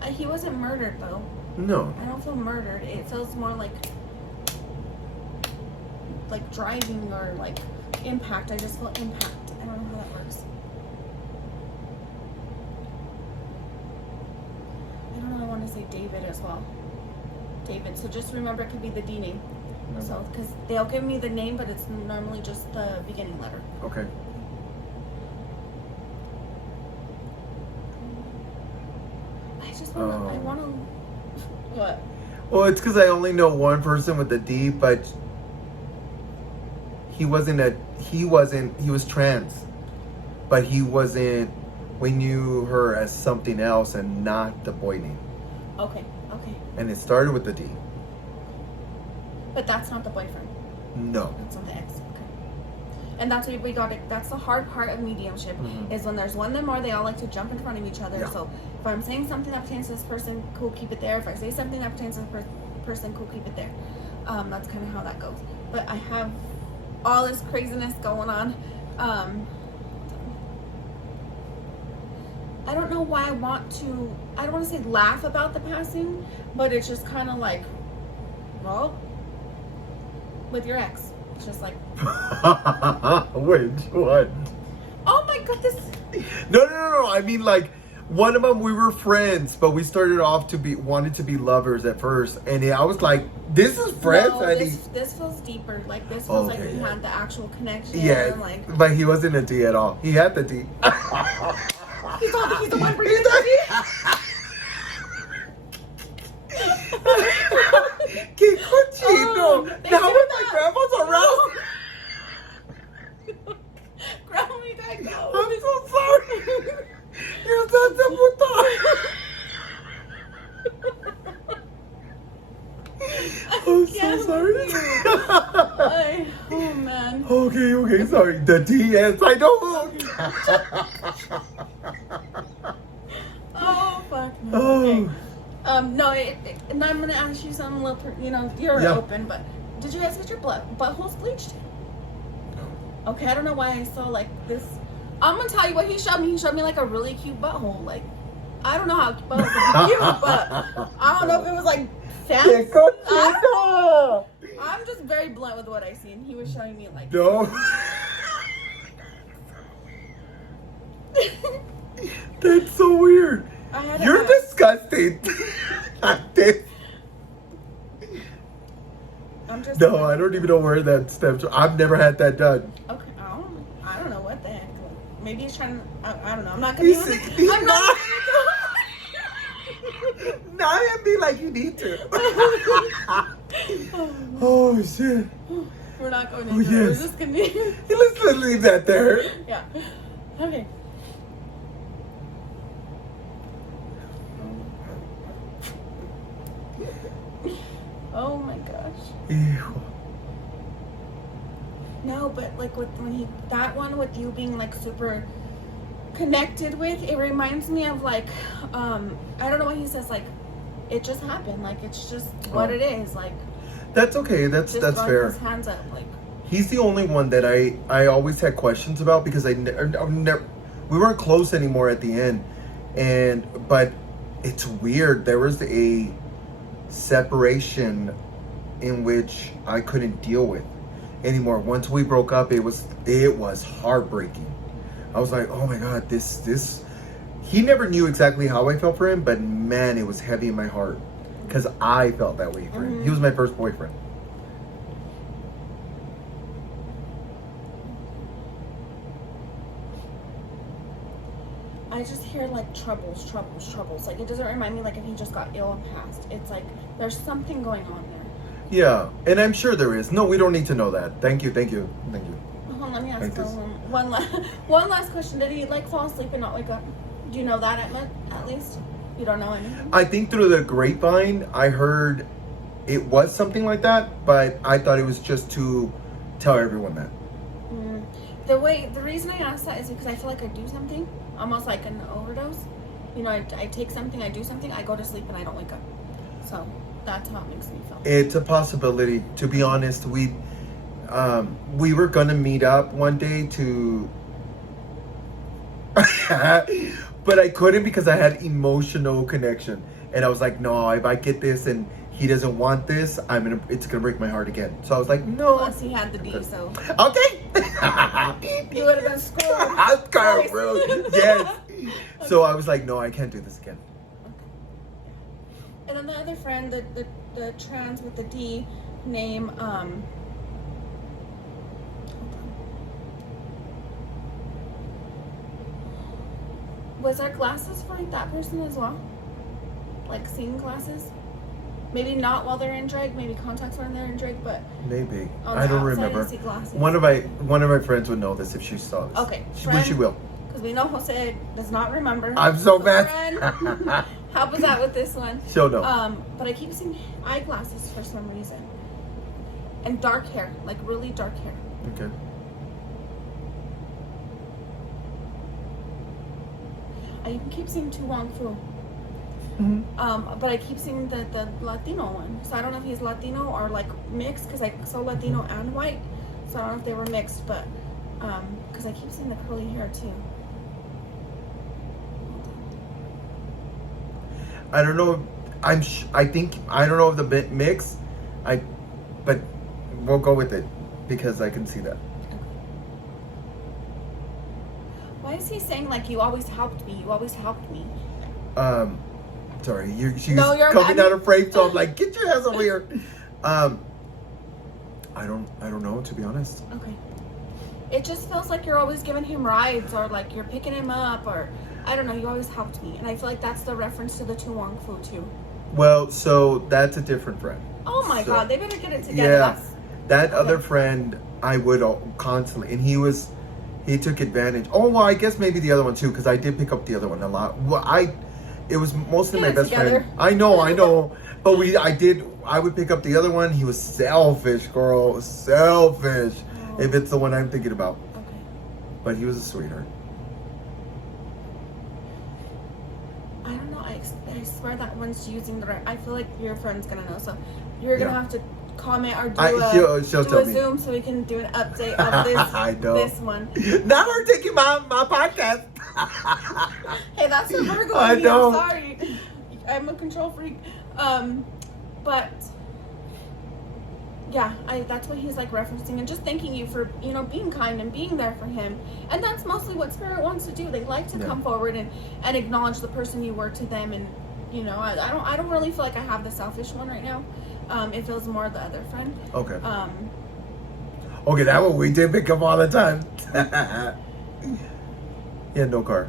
like he wasn't murdered though. No. I don't feel murdered. It feels more like driving or like impact. I just feel impact. I don't know how that works. I don't know. I want to say David as well. David. So just remember, it could be the D name. No. So because they'll give me the name, but it's normally just the beginning letter. Okay. I just want to. I want to. What? Well, it's because I only know one person with a D, but he was trans, but he wasn't, we knew her as something else and not the boy name. Okay. And it started with the D. But that's not the boyfriend. No. That's not the ex. Okay. And that's what we got. That's the hard part of mediumship, is when there's one or more, they all like to jump in front of each other. Yeah. So if I'm saying something that pertains to this person, cool, keep it there. If I say something that pertains to this person, cool, keep it there. That's kind of how that goes. But I have all this craziness going on. I don't know why I don't want to say laugh about the passing, but it's just kind of like, well, with your ex. It's just like, which one? oh my god, this. No. I mean, like, one of them, we were friends, but we started off wanted to be lovers at first, and I was like, "This is friends." No, this feels deeper. Like this feels like we had the actual connection. Yeah, like, but he wasn't a D at all. He had the D. he's the one for you. ¡Qué cochino! Now when my grandma's around. Grandma, me back now. I'm so sorry. You're such a puta. I'm so sorry. Oh man. Okay, sorry. The DS, I don't. Oh fuck. No. Oh. Okay. No, and I'm gonna ask you something a little, you're open, but did you guys get your buttholes bleached? No. Okay, I don't know why I saw like this. I'm gonna tell you what he showed me. He showed me like a really cute butthole. Like, I don't know how buttholes can be cute, but I don't know if it was like fancy. I'm just very blunt with what I see, and he was showing me like. No. That's so weird. You're disgusting. No, I don't even know where that stems from. I've never had that done. Okay, I don't know what the heck. Maybe he's trying to. I don't know. I'm not gonna. I'm not. Not and be like you need to. Oh shit. We're not going Oh, into it. yes. We're just gonna. Let's leave that there. Yeah. Okay. Oh my gosh. Ew. No, but like that one with you being like super connected with, it reminds me of like, I don't know what he says, like, it just happened, like it's just what it is, like. That's okay. That's fair. His hands up, like. He's the only one that I always had questions about because we weren't close anymore at the end, but it's weird. There was a separation in which I couldn't deal with anymore. Once we broke up, it was heartbreaking. I was like, oh my god, this. He never knew exactly how I felt for him, but man, it was heavy in my heart because I felt that way for him. He was my first boyfriend. I just hear like troubles. Like it doesn't remind me like if he just got ill and passed. It's like there's something going on there. Yeah, and I'm sure there is. No, we don't need to know that. Thank you. Hold on, let me ask one last question. Did he like fall asleep and not wake up? Do you know that at least? You don't know anything? I think through the grapevine, I heard it was something like that, but I thought it was just to tell everyone that. The reason I asked that is because I feel like I do something, almost like an overdose. I take something, I do something, I go to sleep and I don't wake up. So that's how it makes me feel. It's a possibility. To be honest, we were gonna meet up one day to, but I couldn't because I had emotional connection. And I was like, no, if I get this and he doesn't want this, it's gonna break my heart again. So I was like, no. Plus he had the D, so. Okay. You would have been screwed. I'm kind of rude. Yes. So I was like, no, I can't do this again. And then the other friend, the trans with the D name, was there glasses for that person as well? Like seeing glasses? Maybe not while they're in drag, maybe contacts when they're in drag, but maybe. on I the don't outside, remember. I see glasses. One of my friends would know this if she saw this. Okay. She will. Because we know Jose does not remember. I'm so bad. Friend, help us out with this one. She'll know. But I keep seeing eyeglasses for some reason. And dark hair, like really dark hair. Okay. I even keep seeing Tu Wong Fu. But I keep seeing the Latino one. So I don't know if he's Latino or like mixed, because I saw Latino and white. So I don't know if they were mixed, but because I keep seeing the curly hair too. I don't know. I don't know if the mix. But we'll go with it because I can see that. Why is he saying like you always helped me? You always helped me. Sorry, she's No, you're coming out of frame, so I'm like, get your ass over here. I don't know, to be honest. Okay. It just feels like you're always giving him rides, or like you're picking him up, or I don't know. You always helped me, and I feel like that's the reference to the Tu Wong Fu too. Well, so that's a different friend. Oh my So, God, they better get it together. Yeah, that Okay. other friend I would constantly, and he took advantage. Oh well, I guess maybe the other one too, because I did pick up the other one a lot. Well, it was mostly Get my it best together. friend. I know, but I would pick up the other one. He was selfish, girl, selfish. Oh. If it's the one I'm thinking about, Okay. but he was a sweetheart. I don't know. I swear that one's using the right. I feel like your friend's gonna know, so you're gonna Yeah. have to comment or She'll do tell a me. Zoom so we can do an update of this. I know. This one. Not her taking my podcast. Hey, that's a Virgo. I in me, know. I'm sorry. I'm a control freak. But yeah, that's what he's like referencing, and just thanking you for being kind and being there for him. And that's mostly what Spirit wants to do. They like to come forward and acknowledge the person you were to them. And I don't really feel like I have the selfish one right now. It feels more the other friend. Okay. Okay, that one we did pick up all the time. Yeah, no car.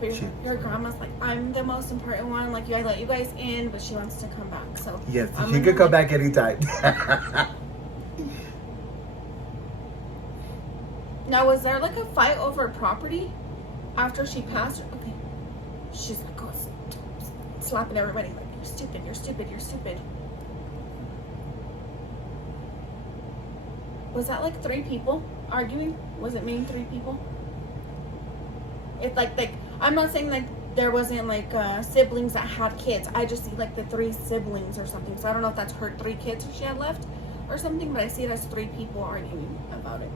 But your grandma's like, I'm the most important one. Like, I let you guys in, but she wants to come back. So Yes, I'm she gonna could come back anytime. Now, was there like a fight over property after she passed? Okay. She's like, oh, slapping everybody. Like, you're stupid, you're stupid, you're stupid. Was that like 3 people arguing? Was it main 3 people? It's like I'm not saying like there wasn't like siblings that had kids. I just see like the 3 siblings or something. So I don't know if that's her 3 kids she had left or something, but I see it as 3 people arguing about it.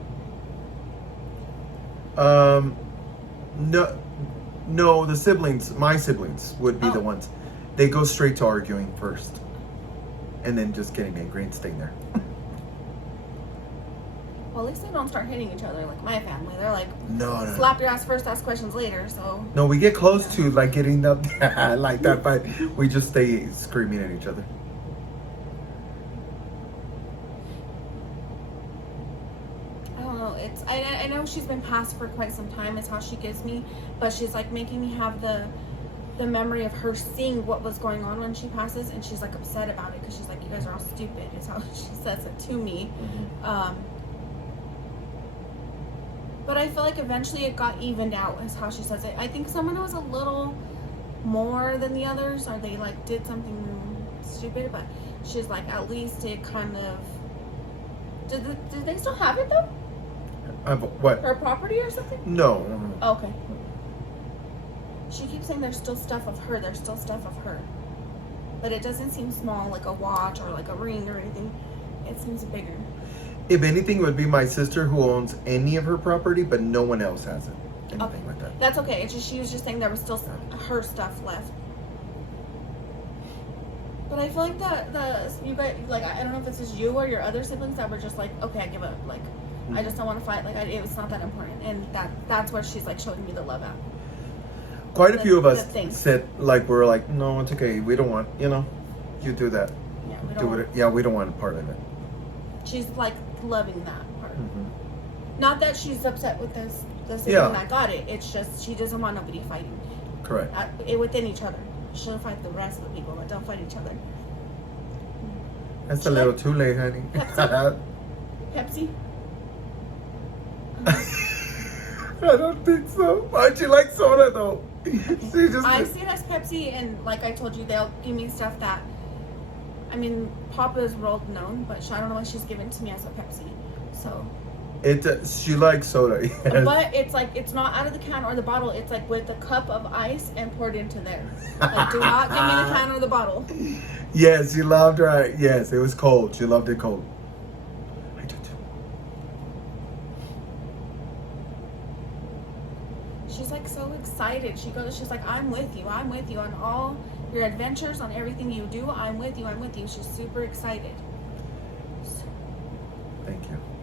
No, the siblings, my siblings would be the ones. They go straight to arguing first, and then just getting angry and staying there. Well, at least they don't start hitting each other like my family. They're like, No. slap your ass first, ask questions later. So No, we get close to like getting up like that, but we just stay screaming at each other. I don't know. I know she's been passed for quite some time. Is how she gives me, but she's like making me have the memory of her seeing what was going on when she passes, and she's like upset about it because she's like, you guys are all stupid. Is how she says it to me. Mm-hmm. But I feel like eventually it got evened out, is how she says it. I think someone was a little more than the others, or they like did something stupid, but she's like, at least it kind of. Did they still have it though? What? Her property or something? No. Oh, okay. She keeps saying there's still stuff of her. There's still stuff of her, but it doesn't seem small, like a watch or like a ring or anything. It seems bigger. If anything, it would be my sister who owns any of her property, but no one else has it. Anything like that. That's okay. It's just she was just saying there was still her stuff left. But I feel like you guys, like, I don't know if this is you or your other siblings that were just like, okay, I give up. Like, I just don't want to fight. Like, it was not that important. And that's where she's like showing me the love at. Quite a few of us said, like, we're like, no, it's okay. We don't want, you do that. Yeah, we don't want it. Yeah, we don't want a part of it. She's like loving that part. Mm-hmm. Not that she's upset with the sibling that got it. It's just she doesn't want nobody fighting. Correct. Within each other. She'll fight the rest of the people, but don't fight each other. That's a little too late, honey. Pepsi? I don't think so. Why'd you like soda though? I see it as Pepsi, and like I told you, they'll give me stuff that, I mean, Papa is world known, but I don't know why she's given to me as a Pepsi. So. She likes soda. Yes. But it's like, it's not out of the can or the bottle. It's like with a cup of ice and poured into there. Like, do not give me the can or the bottle. Yes, she loved her. Yes, it was cold. She loved it cold. I do too. She's like so excited. She's like, I'm with you on all your adventures, on everything you do. I'm with you. She's super excited.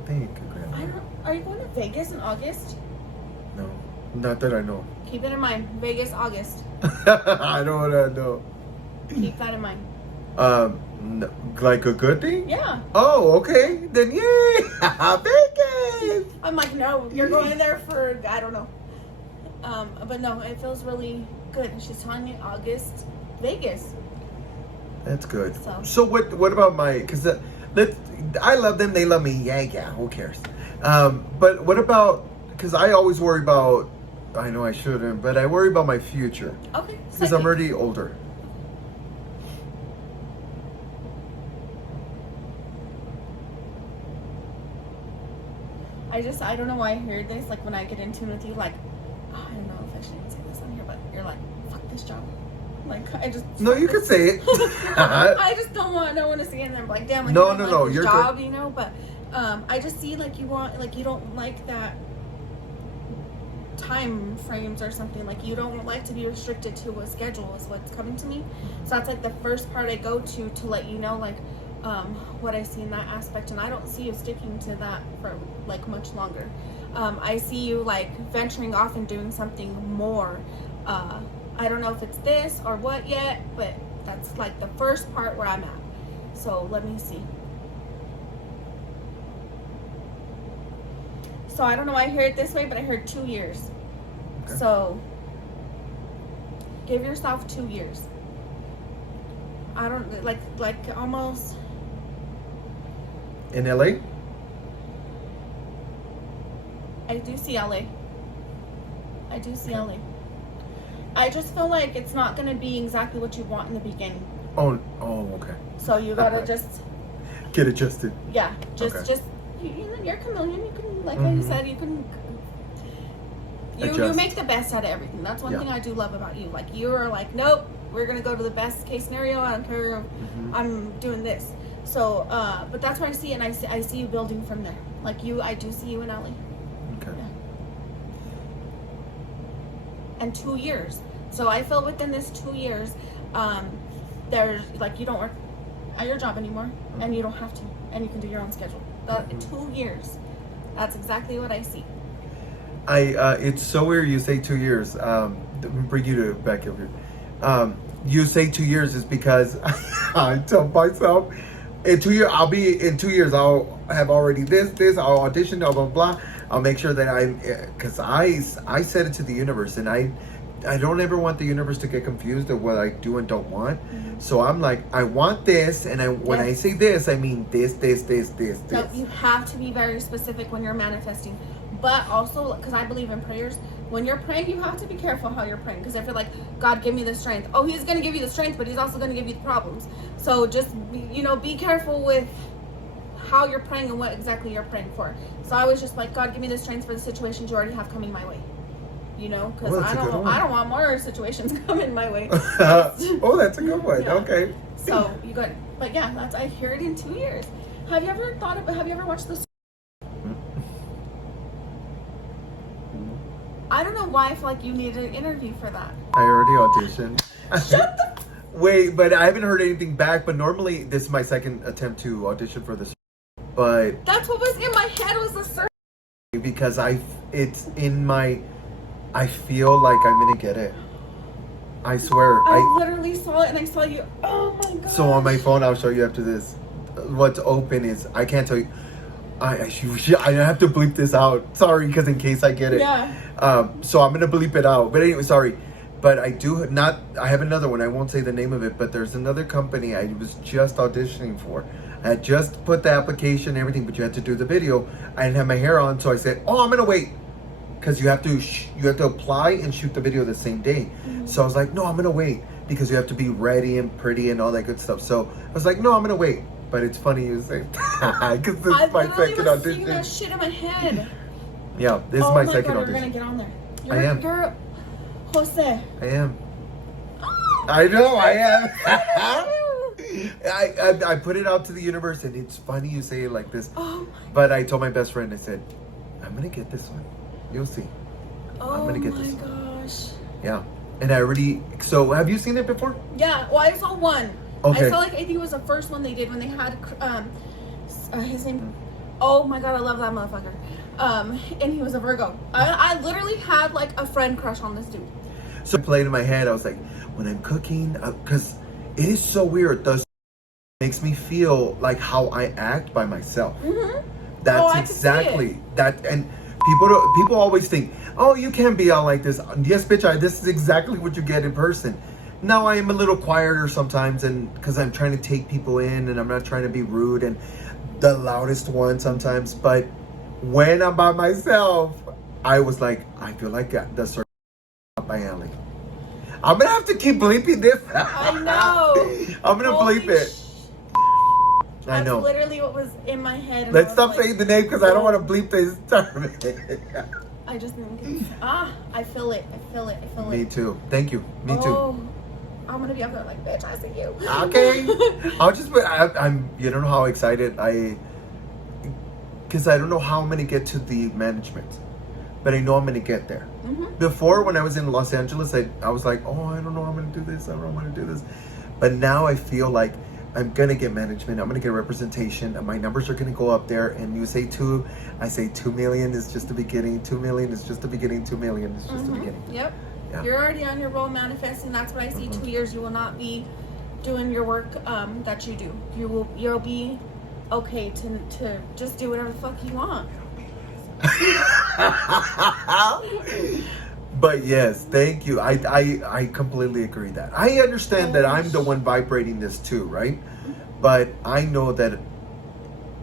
Thank you, Grandma. Are you going to Vegas in August? No, not that I know. Keep it in mind. Vegas, August. I don't want to know. Keep that in mind. Like a good thing? Yeah. Oh, okay. Then yay! Vegas! I'm like, no, you're going there for, I don't know. But no, it feels really good. She's telling me August, Vegas. That's good. So what about because I love them, they love me. Yeah, who cares? But what about, because I always worry about, I know I shouldn't, but I worry about my future. Okay. Because I'm already older. I don't know why I heard this, like when I get in tune with you, like, oh, I don't know if I shouldn't say this on here, but you're like, fuck this job. Like, I just... No, you can say it. I just don't want to see it, and I'm like, damn, like, no, your you're job, good. But I just see, like, you don't like that time frames or something. Like, you don't like to be restricted to a schedule is what's coming to me. So that's, like, the first part I go to let you know, like, what I see in that aspect, and I don't see you sticking to that for like much longer. I see you like venturing off and doing something more. I don't know if it's this or what yet, but that's like the first part where I'm at. So let me see. So I don't know why I heard it this way, but I heard 2 years. Okay. So give yourself 2 years. I don't like almost. In LA? I do see LA. I just feel like it's not going to be exactly what you want in the beginning. Oh, okay. So you got to just get adjusted. Yeah, just you're a chameleon. You can, like how you said, you can you make the best out of everything. That's one thing I do love about you. Like, you are like, nope, we're going to go to the best case scenario. I don't care. I'm doing this. So, but that's where I see it, and I see you building from there. Like I do see you in LA. Okay. Yeah. And 2 years. So I feel within this 2 years, there's like, you don't work at your job anymore, and you don't have to, and you can do your own schedule. 2 years. That's exactly what I see. It's so weird you say 2 years. Let me bring you to back over here. You say 2 years is because I tell myself, in 2 years, I'll have already this, I'll audition, blah, blah, blah. I'll make sure that because I said it to the universe, and I don't ever want the universe to get confused of what I do and don't want. So I'm like, I want this, and when I say this, I mean this. So you have to be very specific when you're manifesting. But also, because I believe in prayers, when you're praying, you have to be careful how you're praying. Because if you're like, God, give me the strength. Oh, he's going to give you the strength, but he's also going to give you the problems. So just, be careful with how you're praying and what exactly you're praying for. So I was just like, God, give me the strength for the situations you already have coming my way. Because I don't want more situations coming my way. Oh, that's a good one. Yeah. Okay. So you got, but yeah, I hear it in 2 years. Have you ever watched this? I don't know why I feel like you need an interview for that. I already auditioned. Shut the Wait, but I haven't heard anything back. But normally, this is my second attempt to audition for this. But That's what was in my head was the surgery. because it's in my, I feel like I'm gonna get it. I swear. I literally saw it and I saw you. Oh my god. So on my phone, I'll show you after this. What's open is I can't tell you. I have to bleep this out. Sorry, because in case I get it. Yeah. So I'm gonna bleep it out. But anyway, sorry. But I have another one. I won't say the name of it, but there's another company I was just auditioning for. I had just put the application and everything, but you had to do the video. I didn't have my hair on, so I said, "Oh, I'm gonna wait," because you have to apply and shoot the video the same day. Mm-hmm. So I was like, "No, I'm gonna wait," because you have to be ready and pretty and all that good stuff. So I was like, "No, I'm gonna wait." But it's funny you say, because this is my second I was audition. seeing that shit in my head. Yeah, this is my second God, audition. You're gonna get on there. I am. You're Jose. I am. I know I am. I put it out to the universe, and it's funny you say it like this. Oh But I told my best friend, I said, "I'm gonna get this one. You'll see." Oh gonna get my this gosh. Yeah, and I already. So have you seen it before? Yeah. Well, I saw one. Okay. I saw I think it was the first one they did when they had his name. Oh my god, I love that motherfucker. And he was a Virgo. I literally had like a friend crush on this dude. So I played in my head. I was like, when I'm cooking, because it is so weird. The makes me feel like how I act by myself. Mm-hmm. That's I exactly that. And people always think, "Oh, you can't be out like this." Yes, bitch. This is exactly what you get in person. Now I am a little quieter sometimes, and because I'm trying to take people in, and I'm not trying to be rude and the loudest one sometimes. But when I'm by myself, I was like, I feel like the circle up my alley. I'm gonna have to keep bleeping this. I know. I'm gonna bleep it. I know. That's literally what was in my head. And Let's I was stop like, saying the name because I don't want to bleep this. I just didn't. I feel it. I feel it. I feel it. Me too. Thank you. Me too. Oh, I'm gonna be up there like, bitch, I see you. Okay. I'll just. I'm. You don't know how excited because I don't know how I'm gonna get to the management, but I know I'm gonna get there. Mm-hmm. Before, when I was in Los Angeles, I was like, oh, I don't know how I'm gonna do this. I don't know how I'm gonna do this. But now I feel like I'm gonna get management. I'm gonna get representation. And my numbers are gonna go up there. And you say 2, I say 2 million is just the beginning. 2 million is just the beginning. 2 million is just the beginning. Yep. Yeah. You're already on your roll manifesting. That's what I see. 2 years, you will not be doing your work that you do. You'll be okay to just do whatever the fuck you want. But yes, thank you. I completely agree that. I understand that I'm the one vibrating this too, right? But I know that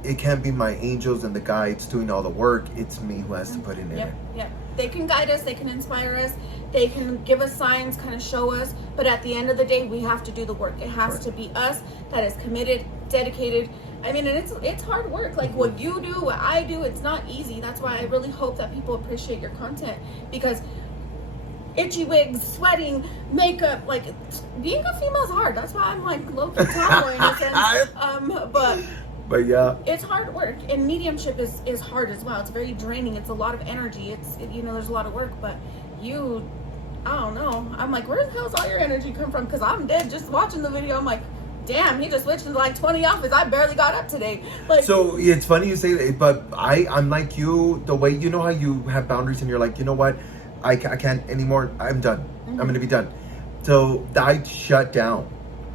it can't be my angels and the guides doing all the work. It's me who has to put in it. Yep. They can guide us, they can inspire us, they can give us signs, kind of show us, but at the end of the day, we have to do the work. It has to be us that is committed, dedicated. I mean, and it's hard work. Like what you do, what I do, it's not easy. That's why I really hope that people appreciate your content, because itchy wigs, sweating, makeup, like being a female is hard. That's why I'm like low-key tomboy in a sense. But yeah, it's hard work, and mediumship is hard as well. It's very draining. It's a lot of energy. There's a lot of work, but I don't know. I'm like, where the hell's all your energy come from? Because I'm dead just watching the video. I'm like, damn, he just switched into like 20 outfits. I barely got up today. Like, so it's funny you say that, but I'm like you, the way you know how you have boundaries and you're like, you know what, I can't anymore. I'm done. I'm gonna be done. So I shut down.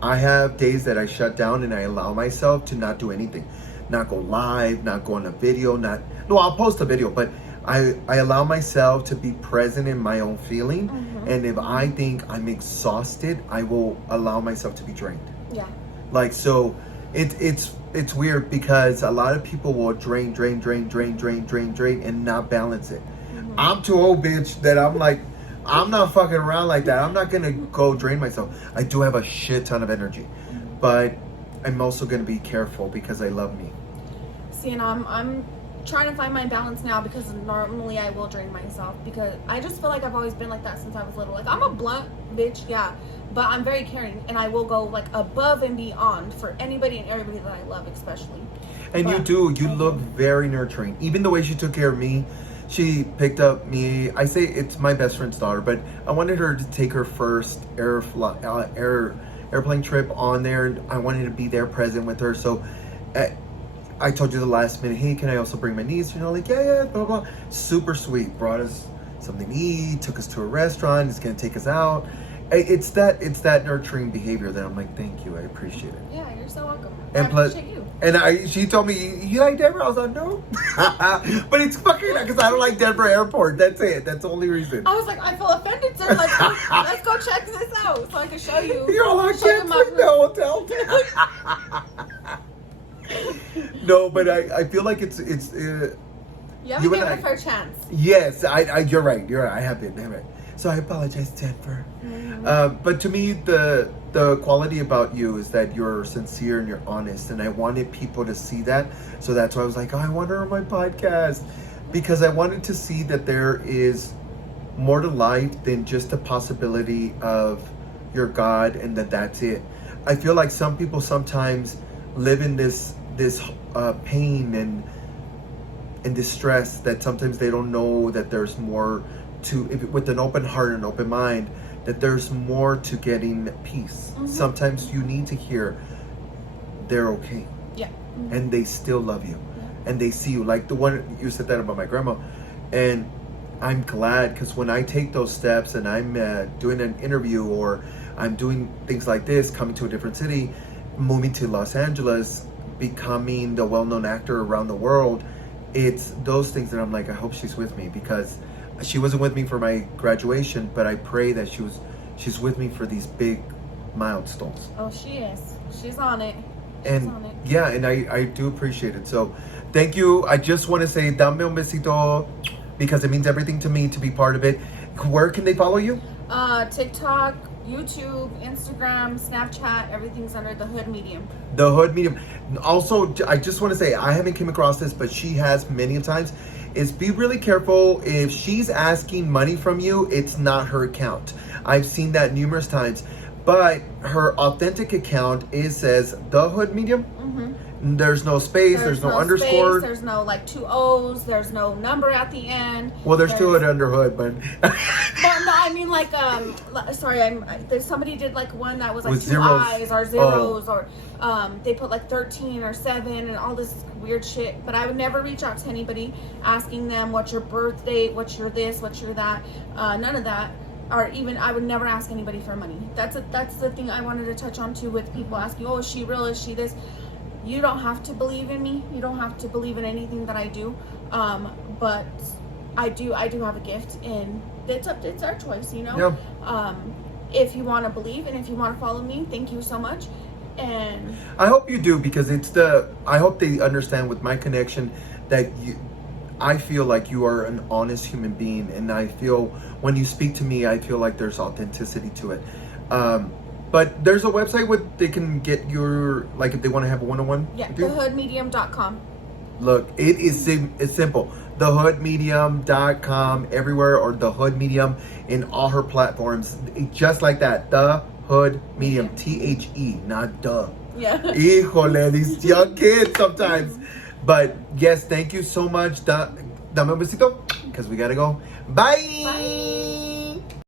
I have days that I shut down and I allow myself to not do anything, not go live, not go on a video, I'll post a video, but I allow myself to be present in my own feeling. And if I think I'm exhausted, I will allow myself to be drained. Yeah. Like, so it's weird because a lot of people will drain and not balance it. I'm too old, bitch, that I'm like, I'm not fucking around like that. I'm not gonna go drain myself. I do have a shit ton of energy, but I'm also gonna be careful because I love me. See, and I'm trying to find my balance now, because normally I will drain myself, because I just feel like I've always been like that since I was little. Like, I'm a blunt bitch, yeah, but I'm very caring, and I will go like above and beyond for anybody and everybody that I love, especially. And you look very nurturing. Even the way she took care of me. She picked up me. I say it's my best friend's daughter, but I wanted her to take her first airplane trip on there. I wanted to be there present with her. So I told you the last minute, hey, can I also bring my niece? Like, yeah, blah, blah. Super sweet. Brought us something to eat, took us to a restaurant. He's going to take us out. It's that nurturing behavior that I'm like, thank you. I appreciate it. Yeah, you're so welcome. And I plus, appreciate you. and she told me, you like Denver? I was like, no. But it's fucking because I don't like Denver Airport. That's it. That's the only reason. I was like, I feel offended, sir. Like, let's go check this out so I can show you. You're all like, show you can't my bring the hotel. No, but I feel like it's you haven't you and given I- a fair chance. yes, you're right. I have been. Damn it. So I apologize, Denver. Mm-hmm. But to me, the quality about you is that you're sincere and you're honest, and I wanted people to see that. So that's why I was like, oh, I want her on my podcast, because I wanted to see that there is more to life than just the possibility of your God, and that's it. I feel like some people sometimes live in this pain and distress that sometimes they don't know that there's more to, with an open heart and open mind, that there's more to getting peace. Mm-hmm. Sometimes you need to hear they're okay. Yeah. Mm-hmm. And they still love you. Yeah. And they see you. Like the one you said that about my grandma. And I'm glad, because when I take those steps and I'm doing an interview or I'm doing things like this, coming to a different city, moving to Los Angeles, becoming the well-known actor around the world, it's those things that I'm like, I hope she's with me, because she wasn't with me for my graduation, but I pray that she's with me for these big milestones. Oh, she is. She's on it. And yeah, and I do appreciate it. So thank you. I just want to say dame un besito, because it means everything to me to be part of it. Where can they follow you? TikTok, YouTube, Instagram, Snapchat, everything's under The Hood Medium. The Hood Medium. Also, I just want to say, I haven't came across this, but she has many times, is be really careful. If she's asking money from you, it's not her account. I've seen that numerous times. But her authentic account says The Hood Medium. Mm-hmm. There's no space, there's no underscore. Space, there's no like 2 O's, there's no number at the end. Well, there's 2 under Hood, but Well, no, I mean like sorry, there's somebody did like one that was like With 2 zeros. I's or zeros, or they put like 13 or 7 and all this weird shit. But I would never reach out to anybody asking them what's your birth date, what's your this, what's your that, none of that. Or even I would never ask anybody for money. That's the thing I wanted to touch on too, with people asking, oh, is she real, is she this? You don't have to believe in me. You don't have to believe in anything that I do. But I do have a gift, and it's our choice, you know. yeah. If you want to believe and if you want to follow me, thank you so much. And I hope you do, because I hope they understand with my connection that I feel like you are an honest human being, and I feel when you speak to me, I feel like there's authenticity to it. But there's a website where they can get your, like if they want to have a one-on-one. yeah, thehoodmedium.com. Look, it's simple. Thehoodmedium.com everywhere, or The Hood Medium in all her platforms. Just like that. The Hood Medium. THE, not duh. Yeah. Híjole, these young kids sometimes. But yes, thank you so much. Dame un besito, because we gotta go. Bye. Bye.